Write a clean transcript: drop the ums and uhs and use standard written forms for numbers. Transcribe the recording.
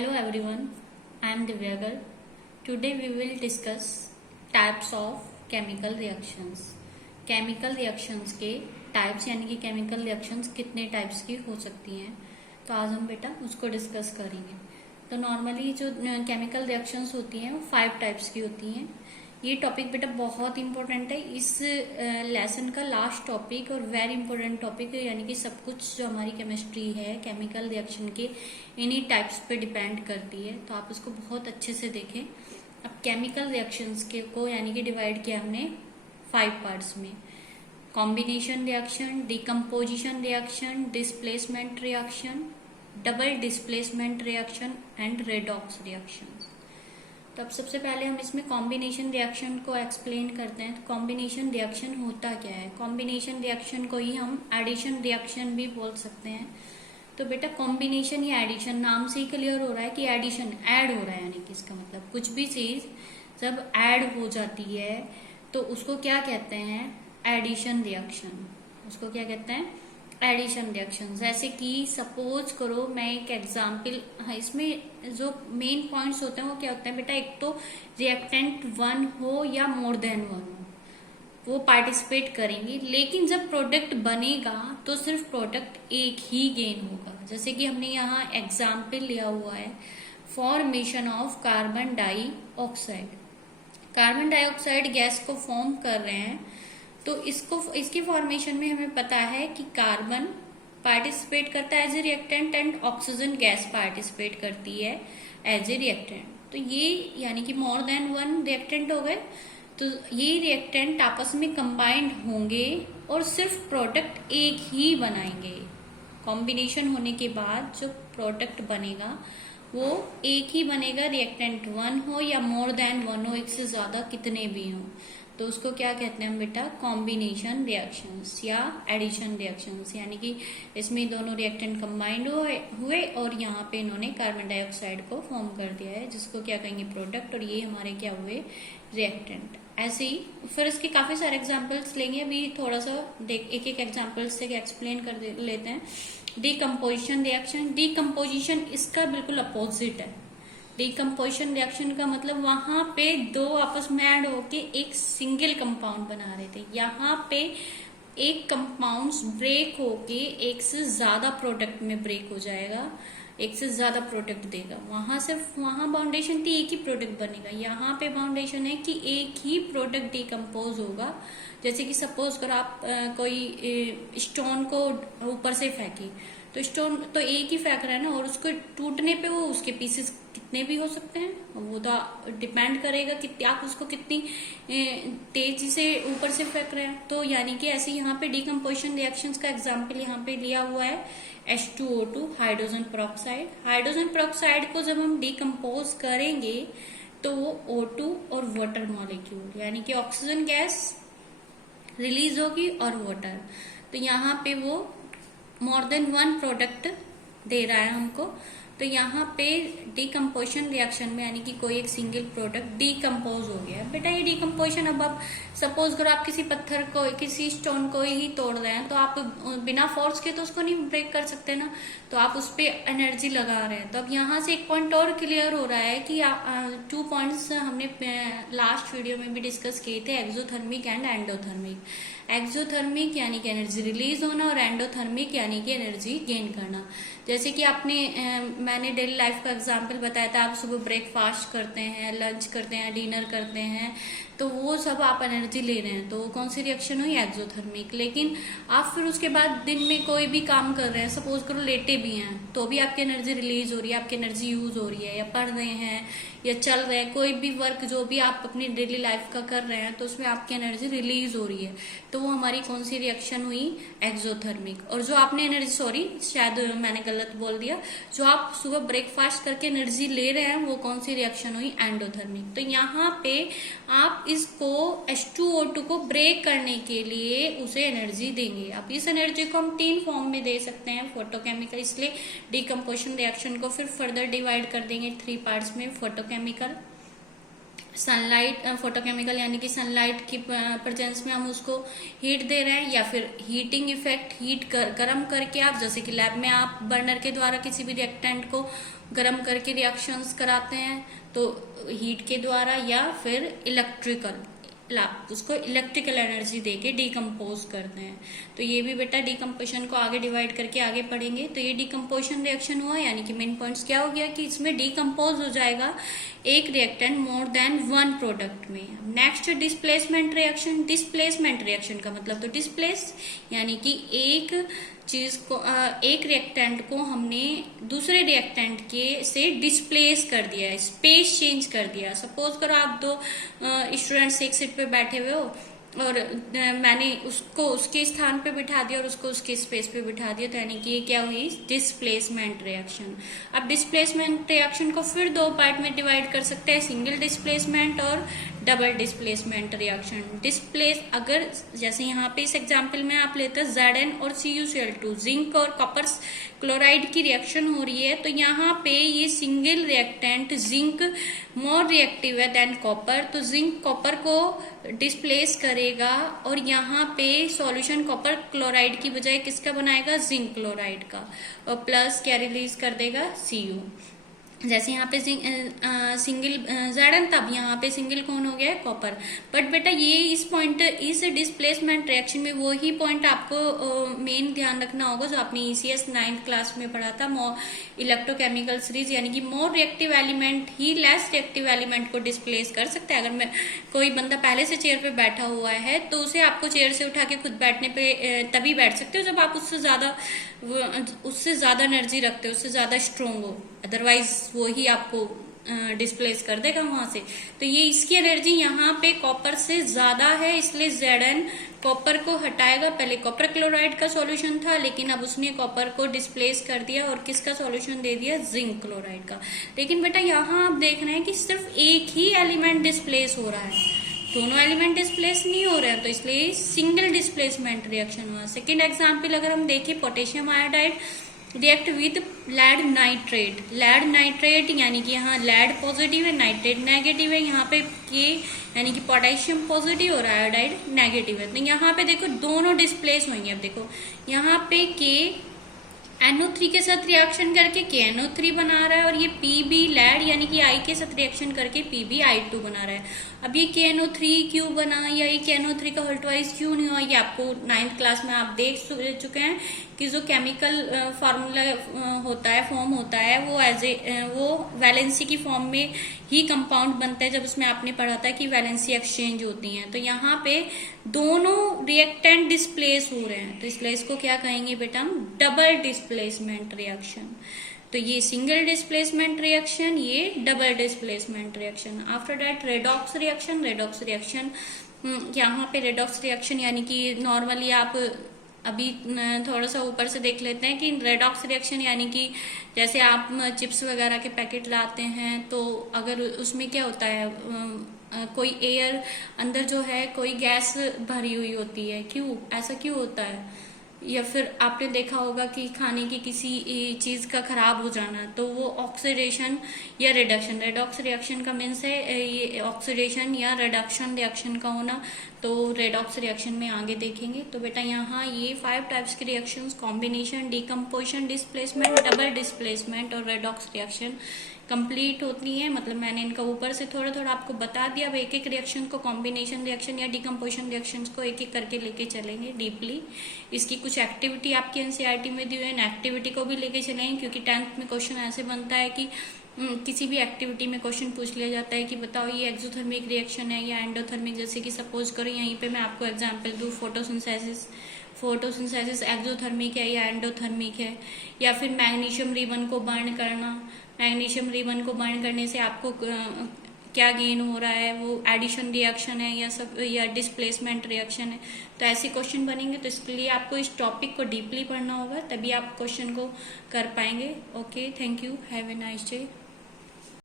Hello everyone, I am Divyagar. Today we will discuss types of chemical reactions. Chemical reactions के types यानी कि chemical reactions कितने types की हो सकती हैं, तो आज हम बेटा उसको डिस्कस करेंगे। तो नॉर्मली जो केमिकल रिएक्शंस होती हैं वो 5 टाइप्स की होती हैं। ये टॉपिक बेटा बहुत इंपॉर्टेंट है, इस लेसन का लास्ट टॉपिक और वेरी इंपॉर्टेंट टॉपिक है, यानी कि सब कुछ जो हमारी केमिस्ट्री है केमिकल रिएक्शन के इन्हीं टाइप्स पे डिपेंड करती है, तो आप इसको बहुत अच्छे से देखें। अब केमिकल रिएक्शंस के को यानी कि डिवाइड किया हमने 5 पार्ट्स में। Combination reaction, decomposition reaction, displacement reaction, double displacement reaction and redox reaction. तो अब सबसे पहले हम इसमें कॉम्बिनेशन रिएक्शन को एक्सप्लेन करते हैं। तो कॉम्बिनेशन रिएक्शन होता क्या है? कॉम्बिनेशन रिएक्शन को ही हम एडिशन रिएक्शन भी बोल सकते हैं। तो बेटा कॉम्बिनेशन या एडिशन नाम से ही क्लियर हो रहा है कि एडिशन ऐड हो रहा है, यानी कि इसका मतलब कुछ भी चीज जब ऐड हो जाती है तो उसको क्या कहते हैं? Addition reaction. उसको क्या कहते हैं? Addition reaction. जैसे कि सपोज करो मैं एक एग्जाम्पल, इसमें जो मेन पॉइंट्स होते हैं वो क्या होते हैं बेटा? एक तो रिएक्टेंट 1 हो या मोर देन 1 हो, वो पार्टिसिपेट करेंगी, लेकिन जब प्रोडक्ट बनेगा तो सिर्फ प्रोडक्ट एक ही गेन होगा। जैसे कि हमने यहाँ एग्जाम्पल लिया हुआ है formation of carbon dioxide. Carbon dioxide gas को फॉर्म कर रहे हैं, तो इसकी फॉर्मेशन में हमें पता है कि कार्बन पार्टिसिपेट करता है as a reactant and oxygen gas participate करती है एज ए रिएक्टेंट। तो ये यानी कि मोर देन 1 रिएक्टेंट हो गए, तो ये रिएक्टेंट आपस में कंबाइंड होंगे और सिर्फ प्रोडक्ट एक ही बनाएंगे। कॉम्बिनेशन होने के बाद जो प्रोडक्ट बनेगा वो एक ही बनेगा, रिएक्टेंट 1 हो या मोर देन 1 हो, एक से ज्यादा कितने भी हो। तो उसको क्या कहते हैं हम बेटा? कॉम्बिनेशन रिएक्शंस या एडिशन रिएक्शंस, यानी कि इसमें दोनों रिएक्टेंट कंबाइंड हुए और यहाँ पे इन्होंने कार्बन डाइऑक्साइड को फॉर्म कर दिया है, जिसको क्या कहेंगे? प्रोडक्ट, और ये हमारे क्या हुए? रिएक्टेंट। ऐसे ही फिर इसके काफी सारे एग्जाम्पल्स लेंगे, अभी थोड़ा सा एक एक एग्जाम्पल से एक्सप्लेन कर लेते हैं। Decomposition reaction. डिकम्पोजिशन इसका बिल्कुल अपोजिट है। डिकम्पोजिशन रिएक्शन का मतलब वहां पे दो आपस में ऐड होके एक सिंगल कंपाउंड बना रहे थे, यहाँ पे एक कंपाउंड ब्रेक होके एक से ज्यादा प्रोडक्ट में ब्रेक हो जाएगा, एक से ज्यादा प्रोडक्ट देगा। वहां बाउंडेशन थी एक ही प्रोडक्ट बनेगा, यहाँ पे बाउंडेशन है कि एक ही प्रोडक्ट डिकम्पोज होगा। जैसे कि सपोज करो आप कोई स्टोन को ऊपर से फेंकी, तो स्टोन तो एक ही फेंक रहा है ना, और उसको टूटने पे वो उसके पीसेस कितने भी हो सकते हैं, वो तो डिपेंड करेगा कि आप उसको कितनी तेजी से ऊपर से फेंक रहे हैं। तो यानी कि ऐसे यहाँ पे डिकम्पोजिशन रिएक्शंस का एग्जांपल यहाँ पे लिया हुआ है H2O2, hydrogen peroxide. Hydrogen peroxide को जब हम डिकम्पोज करेंगे तो वो O2 और वाटर मॉलिक्यूल यानी कि ऑक्सीजन गैस रिलीज होगी और वाटर, तो यहाँ पे वो मोर देन 1 प्रोडक्ट दे रहा है हमको। तो यहाँ पे डिकम्पोजिशन रिएक्शन में यानी कि कोई एक सिंगल प्रोडक्ट डिकम्पोज हो गया बेटा। ये डिकम्पोजिशन, अब आप सपोज करो आप किसी पत्थर को, किसी स्टोन को ही तोड़ रहे हैं, तो आप बिना फोर्स के तो उसको नहीं ब्रेक कर सकते ना, तो आप उस पर एनर्जी लगा रहे हैं। तो अब यहाँ से एक पॉइंट और क्लियर हो रहा है कि 2 पॉइंट्स हमने लास्ट वीडियो में भी डिस्कस किए थे, एक्सोथर्मिक एंड एंडोथर्मिक। एक्सोथर्मिक यानी कि एनर्जी रिलीज होना और एंडोथर्मिक यानी कि एनर्जी गेन करना। जैसे कि आपने मैंने डेली लाइफ का एग्जांपल बताया था, आप सुबह ब्रेकफास्ट करते हैं, लंच करते हैं, डिनर करते हैं, तो वो सब आप एनर्जी ले रहे हैं, तो कौन सी रिएक्शन हुई? एक्सोथर्मिक। लेकिन आप फिर उसके बाद दिन में कोई भी काम कर रहे हैं, सपोज करो लेटे भी हैं, तो भी आपकी एनर्जी रिलीज हो रही है, आपकी एनर्जी यूज हो रही है, या पढ़ रहे हैं या चल रहे हैं, कोई भी वर्क जो भी आप अपनी डेली लाइफ का कर रहे हैं, तो उसमें आपकी एनर्जी रिलीज हो रही है, तो वो हमारी कौन सी रिएक्शन हुई? एक्सोथर्मिक। और जो आपने एनर्जी, सॉरी शायद मैंने गलत बोल दिया, जो आप सुबह ब्रेकफास्ट करके एनर्जी ले रहे हैं वो कौन सी रिएक्शन हुई? एंडोथर्मिक। तो यहाँ पे आप इसको H2O2 को ब्रेक करने के लिए उसे एनर्जी देंगे। अब इस एनर्जी को हम 3 फॉर्म में दे सकते हैं, फोटोकेमिकल, इसलिए डिकम्पोजिशन रिएक्शन को फिर फर्दर डिवाइड कर देंगे 3 पार्ट्स में। फोटोकेमिकल, सनलाइट, फोटोकेमिकल यानी कि सनलाइट की प्रेजेंस में हम उसको हीट दे रहे हैं, या फिर हीटिंग इफेक्ट, हीट गर्म करके आप, जैसे कि लैब में आप बर्नर के द्वारा किसी भी रिएक्टेंट को गर्म करके रिएक्शंस कराते हैं, तो हीट के द्वारा, या फिर उसको इलेक्ट्रिकल एनर्जी देके डिकम्पोज करते हैं। तो ये भी बेटा डिकम्पोजिशन को आगे डिवाइड करके आगे पढ़ेंगे। तो ये डिकम्पोजिशन रिएक्शन हुआ, यानी कि मेन पॉइंट्स क्या हो गया कि इसमें डिकम्पोज हो जाएगा एक reactant more than one product में। Next displacement reaction. Displacement reaction का मतलब तो डिस्प्लेस, यानी कि एक चीज को, एक रिएक्टेंट को हमने दूसरे रिएक्टेंट के से डिस्प्लेस कर दिया है, स्पेस चेंज कर दिया। सपोज करो आप दो स्टूडेंट्स एक सीट पे बैठे हुए हो और मैंने उसको उसके स्थान पे बिठा दिया और उसको उसके स्पेस पे बिठा दिया, तो यानी कि ये क्या हुई, डिस्प्लेसमेंट रिएक्शन। अब डिस्प्लेसमेंट रिएक्शन को फिर दो पार्ट में डिवाइड कर सकते हैं, सिंगल डिस्प्लेसमेंट और डबल डिस्प्लेसमेंट रिएक्शन। डिस्प्लेस, अगर जैसे यहाँ पे इस एग्जांपल में आप लेते हैं Zn और CuCl2, जिंक और कॉपर क्लोराइड की रिएक्शन हो रही है, तो यहाँ पे ये single reactant zinc more reactive है देन कॉपर, तो जिंक कॉपर को डिस्प्लेस करेगा और यहाँ पे सॉल्यूशन कॉपर क्लोराइड की बजाय किसका बनाएगा, जिंक क्लोराइड का, और प्लस क्या रिलीज कर देगा, Cu। जैसे यहाँ पे सिंगल Zn, तब यहाँ पे सिंगल कौन हो गया, कॉपर। बट बेटा ये इस पॉइंट, इस डिस्प्लेसमेंट रिएक्शन में वही पॉइंट आपको मेन ध्यान रखना होगा जो आपने ECS 9th क्लास में पढ़ा था, इलेक्ट्रोकेमिकल सीरीज, यानी कि मोर रिएक्टिव एलिमेंट ही लेस रिएक्टिव एलिमेंट को डिस्प्लेस कर सकता है। अगर मैं कोई बंदा पहले से चेयर पे बैठा हुआ है तो उसे आपको चेयर से उठा के खुद बैठने पे तभी बैठ सकते हो जब आप उससे ज्यादा एनर्जी रखते हो, उससे ज्यादा स्ट्रोंग हो, अदरवाइज वो ही आपको डिस्प्लेस कर देगा वहां से। तो ये इसकी एनर्जी यहाँ पे कॉपर से ज्यादा है, इसलिए Zn कॉपर को हटाएगा। पहले कॉपर क्लोराइड का सॉल्यूशन था, लेकिन अब उसने कॉपर को डिस्प्लेस कर दिया और किसका सॉल्यूशन दे दिया, जिंक क्लोराइड का। लेकिन बेटा यहाँ आप देख रहे हैं कि सिर्फ एक ही एलिमेंट डिस्प्लेस हो रहा है, दोनों एलिमेंट डिस्प्लेस नहीं हो रहे हैं, तो इसलिए सिंगल डिस्प्लेसमेंट रिएक्शन हुआ। सेकेंड एग्जाम्पल अगर हम देखें, potassium iodide react with lead nitrate. Lead nitrate यानी कि यहाँ लेड पॉजिटिव है, नाइट्रेट नेगेटिव है, यहाँ पे के यानी कि पोटेशियम पॉजिटिव और आयोडाइड नेगेटिव है। तो यहाँ पे देखो दोनों डिस्प्लेस होंगे। अब देखो यहाँ पे के NO3 के साथ रिएक्शन करके KNO3 बना रहा है, और ये PB लेड यानी कि I के साथ रिएक्शन करके PbI2 बना रहा है। अब ये KNO3 क्यों बना, या ये KNO3 का होल ट्वाइस क्यों नहीं हुआ, ये आपको 9th क्लास में आप देख चुके हैं कि जो केमिकल फार्मूला होता है, फॉर्म होता है, वो वैलेंसी की फॉर्म में ही कंपाउंड बनता है, जब उसमें आपने पढ़ा था कि वैलेंसी एक्सचेंज होती हैं। तो यहाँ पे दोनों रिएक्टेंट डिस्प्लेस हो रहे हैं, तो इसलिए इसको क्या कहेंगे बेटा हम, डबल डिस्प्लेसमेंट रिएक्शन। तो ये सिंगल डिस्प्लेसमेंट रिएक्शन, ये double displacement reaction. After that redox reaction. Redox reaction, यहाँ पे रेडॉक्स रिएक्शन यानी कि नॉर्मली आप अभी थोड़ा सा ऊपर से देख लेते हैं कि रेडॉक्स रिएक्शन यानी कि जैसे आप चिप्स वगैरह के पैकेट लाते हैं, तो अगर उसमें क्या होता है, कोई एयर अंदर जो है कोई गैस भरी हुई होती है, क्यों ऐसा क्यों होता है, या फिर आपने देखा होगा कि खाने की किसी चीज का खराब हो जाना, तो वो ऑक्सीडेशन या रिडक्शन, रेडॉक्स रिएक्शन का मीन्स है ये ऑक्सीडेशन या रिडक्शन रिएक्शन का होना। तो रेडॉक्स रिएक्शन में आगे देखेंगे। तो बेटा यहाँ ये 5 टाइप्स के reactions, combination, decomposition, displacement, double displacement और रेडॉक्स रिएक्शन कंप्लीट होती है। मतलब मैंने इनका ऊपर से थोड़ा थोड़ा आपको बता दिया। अब एक एक रिएक्शन को, कॉम्बिनेशन रिएक्शन या डिकम्पोजिशन रिएक्शंस को एक एक करके लेके चलेंगे डीपली। इसकी कुछ एक्टिविटी आपकी एनसीईआरटी में दी हुई है, एक्टिविटी को भी लेके चलेंगे, क्योंकि 10th में क्वेश्चन ऐसे बनता है कि किसी भी एक्टिविटी में क्वेश्चन पूछ लिया जाता है कि बताओ ये एक्सोथर्मिक रिएक्शन है या एंडोथर्मिक। जैसे कि सपोज करो यहीं पे मैं आपको एग्जांपल दूं, फोटोसिंथेसिस एक्सोथर्मिक है या एंडोथर्मिक है, या फिर मैग्नीशियम रिबन को बर्न करना, मैग्नीशियम रिबन को बर्न करने से आपको क्या गेन हो रहा है, वो एडिशन रिएक्शन है या डिस्प्लेसमेंट रिएक्शन है। तो ऐसे क्वेश्चन बनेंगे। तो इसके लिए आपको इस टॉपिक को डीपली पढ़ना होगा, तभी आप क्वेश्चन को कर पाएंगे। Okay, thank you, have a nice day.